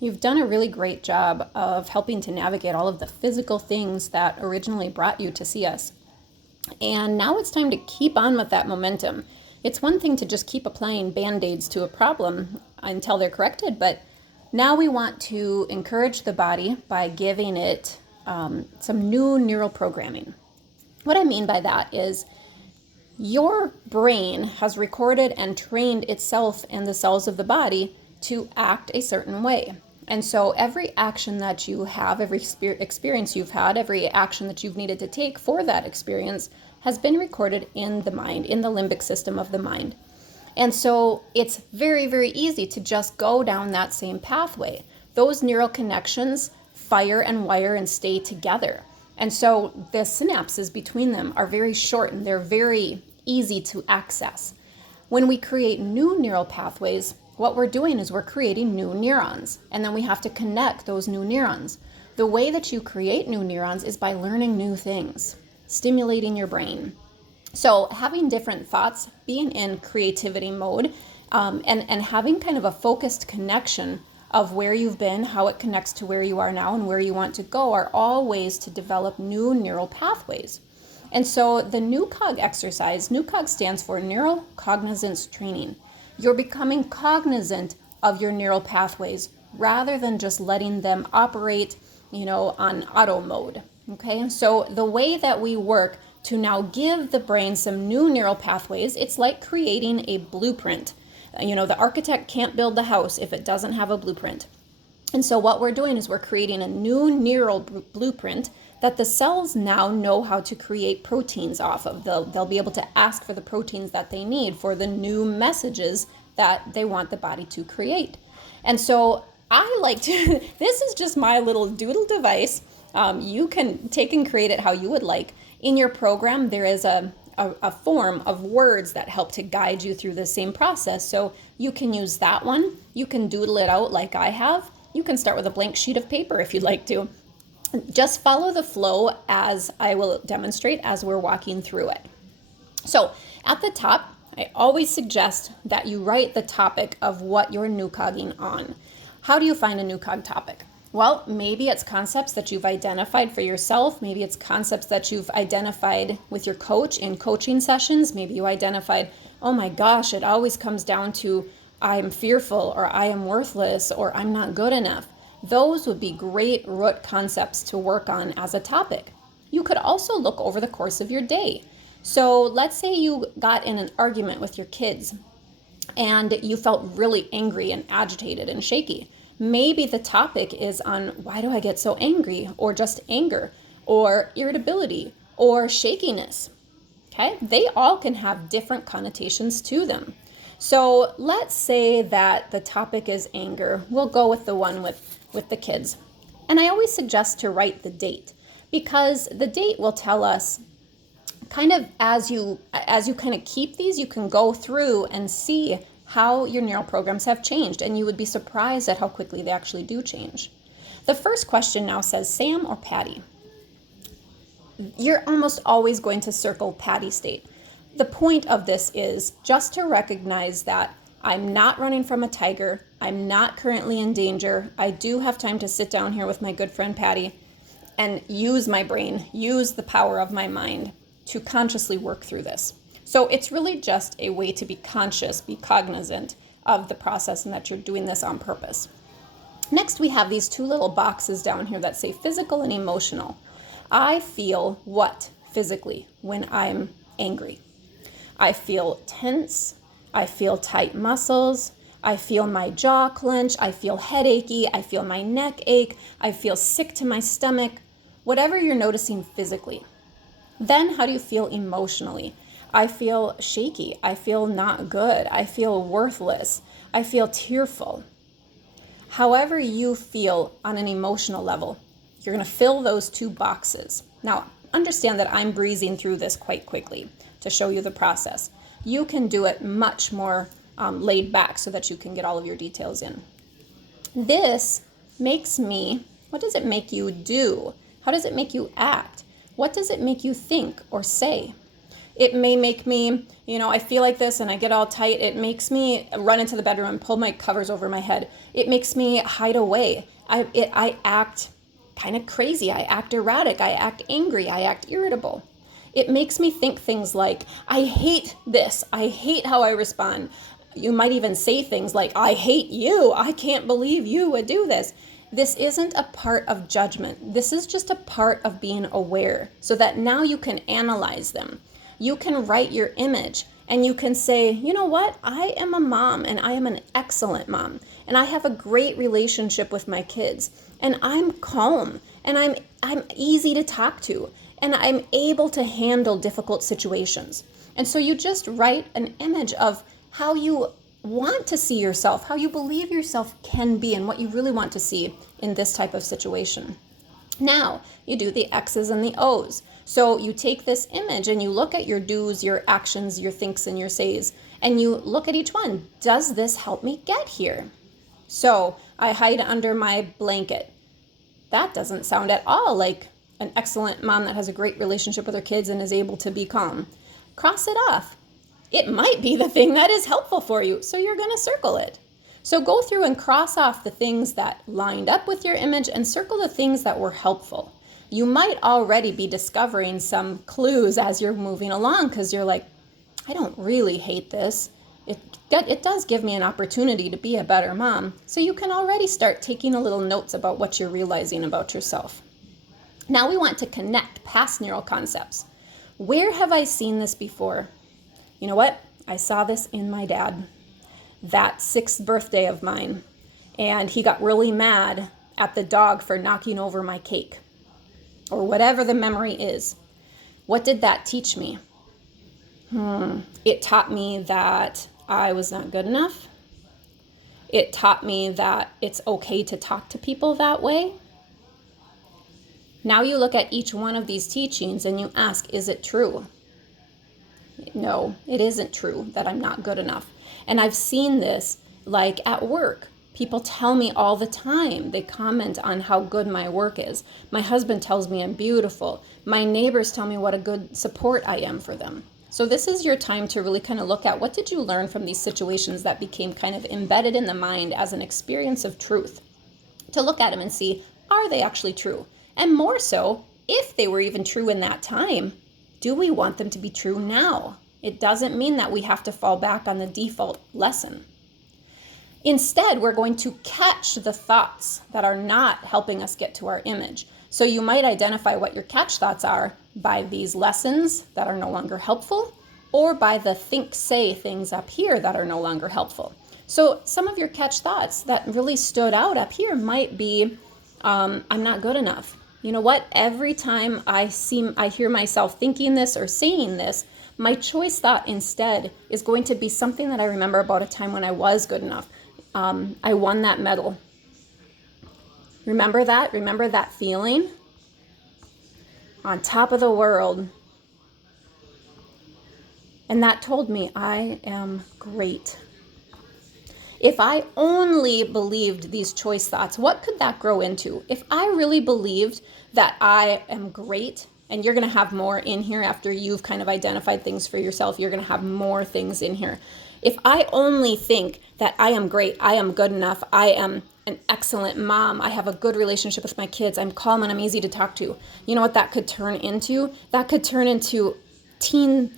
You've done a really great job of helping to navigate all of the physical things that originally brought you to see us. And now it's time to keep on with that momentum. It's one thing to just keep applying band-aids to a problem until they're corrected, but now we want to encourage the body by giving it some new neural programming. What I mean by that is your brain has recorded and trained itself and the cells of the body to act a certain way. And so every action that you have, every experience you've had, every action that you've needed to take for that experience has been recorded in the mind, in the limbic system of the mind. And so it's very, very easy to just go down that same pathway. Those neural connections fire and wire and stay together. And so the synapses between them are very short and they're very easy to access. When we create new neural pathways, what we're doing is we're creating new neurons, and then we have to connect those new neurons. The way that you create new neurons is by learning new things, stimulating your brain. So having different thoughts, being in creativity mode, and having kind of a focused connection of where you've been, how it connects to where you are now and where you want to go are all ways to develop new neural pathways. And so the NeuCog exercise, NeuCog stands for Neural Cognizance Training. You're becoming cognizant of your neural pathways rather than just letting them operate, on auto mode. Okay, so the way that we work to now give the brain some new neural pathways, it's like creating a blueprint. The architect can't build the house if it doesn't have a blueprint. And so what we're doing is we're creating a new neural blueprint that the cells now know how to create proteins off of. They'll be able to ask for the proteins that they need for the new messages that they want the body to create. And so I like to, this is just my little doodle device. You can take and create it how you would like. In your program, there is a form of words that help to guide you through the same process. So you can use that one. You can doodle it out like I have. You can start with a blank sheet of paper if you'd like to. Just follow the flow as I will demonstrate as we're walking through it. So at the top, I always suggest that you write the topic of what you're NeuCogging on. How do you find a NeuCog topic? Well, maybe it's concepts that you've identified for yourself. Maybe it's concepts that you've identified with your coach in coaching sessions. Maybe you identified, oh my gosh, it always comes down to I am fearful or I am worthless or I'm not good enough. Those would be great root concepts to work on as a topic. You could also look over the course of your day. So let's say you got in an argument with your kids and you felt really angry and agitated and shaky. Maybe the topic is on why do I get so angry, or just anger, or irritability, or shakiness. Okay, they all can have different connotations to them. So let's say that the topic is anger. We'll go with the one with the kids. And I always suggest to write the date, because the date will tell us kind of as you kind of keep these, you can go through and see how your neural programs have changed, and you would be surprised at how quickly they actually do change. The first question now says Sam or Patty. You're almost always going to circle Patty state. The point of this is just to recognize that I'm not running from a tiger. I'm not currently in danger. I do have time to sit down here with my good friend Patty and use my brain, use the power of my mind to consciously work through this. So it's really just a way to be conscious, be cognizant of the process and that you're doing this on purpose. Next, we have these two little boxes down here that say physical and emotional. I feel what physically when I'm angry? I feel tense. I feel tight muscles. I feel my jaw clench. I feel headachy. I feel my neck ache. I feel sick to my stomach. Whatever you're noticing physically. Then how do you feel emotionally? I feel shaky. I feel not good. I feel worthless. I feel tearful. However you feel on an emotional level, you're going to fill those two boxes. Now, understand that I'm breezing through this quite quickly to show you the process. You can do it much more laid back so that you can get all of your details in. This makes me, what does it make you do? How does it make you act? What does it make you think or say? It may make me, I feel like this and I get all tight. It makes me run into the bedroom and pull my covers over my head. It makes me hide away. I act kind of crazy. I act erratic. I act angry. I act irritable. It makes me think things like, I hate this. I hate how I respond. You might even say things like, I hate you. I can't believe you would do this. This isn't a part of judgment. This is just a part of being aware so that now you can analyze them. You can write your image and you can say, you know what? I am a mom and I am an excellent mom and I have a great relationship with my kids and I'm calm and I'm easy to talk to and I'm able to handle difficult situations. And so you just write an image of how you want to see yourself, how you believe yourself can be, and what you really want to see in this type of situation. Now, you do the X's and the O's. So you take this image and you look at your do's, your actions, your thinks, and your says, and you look at each one. Does this help me get here? So I hide under my blanket. That doesn't sound at all like an excellent mom that has a great relationship with her kids and is able to be calm. Cross it off. It might be the thing that is helpful for you, so you're going to circle it. So go through and cross off the things that lined up with your image and circle the things that were helpful. You might already be discovering some clues as you're moving along because you're like, I don't really hate this. It does give me an opportunity to be a better mom. So you can already start taking a little notes about what you're realizing about yourself. Now we want to connect past neural concepts. Where have I seen this before? You know what? I saw this in my dad, that 6th birthday of mine, and he got really mad at the dog for knocking over my cake, or whatever the memory is. What did that teach me? It taught me that I was not good enough. It taught me that it's okay to talk to people that way. Now you look at each one of these teachings and you ask, is it true? No, it isn't true that I'm not good enough. And I've seen this like at work. People tell me all the time. They comment on how good my work is. My husband tells me I'm beautiful. My neighbors tell me what a good support I am for them. So this is your time to really kind of look at what did you learn from these situations that became kind of embedded in the mind as an experience of truth. To look at them and see, are they actually true? And more so, if they were even true in that time, do we want them to be true now? It doesn't mean that we have to fall back on the default lesson. Instead, we're going to catch the thoughts that are not helping us get to our image. So you might identify what your catch thoughts are by these lessons that are no longer helpful, or by the think, say things up here that are no longer helpful. So some of your catch thoughts that really stood out up here might be, I'm not good enough. You know what? Every time I hear myself thinking this or saying this, my choice thought instead is going to be something that I remember about a time when I was good enough. I won that medal. Remember that? Remember that feeling? On top of the world. And that told me I am great. If I only believed these choice thoughts, what could that grow into? If I really believed that I am great, and you're going to have more in here after you've kind of identified things for yourself, you're going to have more things in here. If I only think that I am great, I am good enough, I am an excellent mom, I have a good relationship with my kids, I'm calm and I'm easy to talk to, you know what that could turn into? That could turn into teen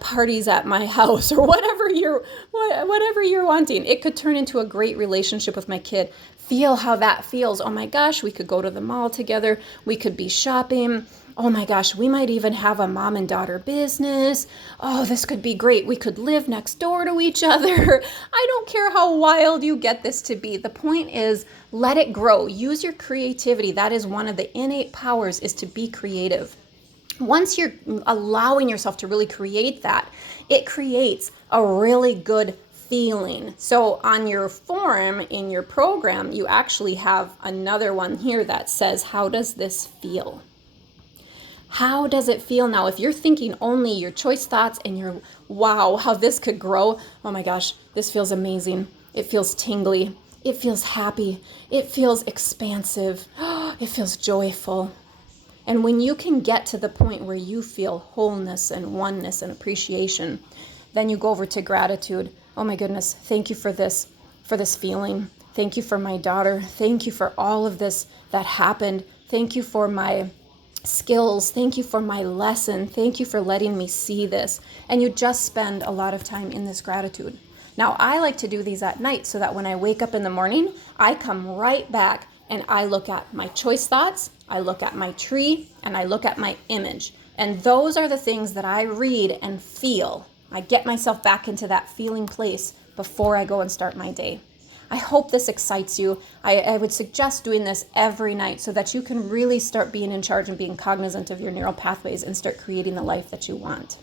parties at my house or whatever you're wanting. It could turn into a great relationship with my kid. Feel how that feels. Oh my gosh, we could go to the mall together. We could be shopping. Oh my gosh, we might even have a mom and daughter business. Oh, this could be great. We could live next door to each other. I don't care how wild you get this to be. The point is, let it grow. Use your creativity. That is one of the innate powers, is to be creative. Once you're allowing yourself to really create that, it creates a really good feeling. So on your form in your program, you actually have another one here that says, how does this feel? How does it feel now? If you're thinking only your choice thoughts and your, wow, how this could grow. Oh my gosh, this feels amazing. It feels tingly. It feels happy. It feels expansive. It feels joyful. And when you can get to the point where you feel wholeness and oneness and appreciation, then you go over to gratitude. Oh my goodness, thank you for this feeling. Thank you for my daughter. Thank you for all of this that happened. Thank you for my skills. Thank you for my lesson. Thank you for letting me see this. And you just spend a lot of time in this gratitude. Now, I like to do these at night so that when I wake up in the morning, I come right back and I look at my choice thoughts, I look at my tree, and I look at my image. And those are the things that I read and feel. I get myself back into that feeling place before I go and start my day. I hope this excites you. I would suggest doing this every night so that you can really start being in charge and being cognizant of your neural pathways and start creating the life that you want.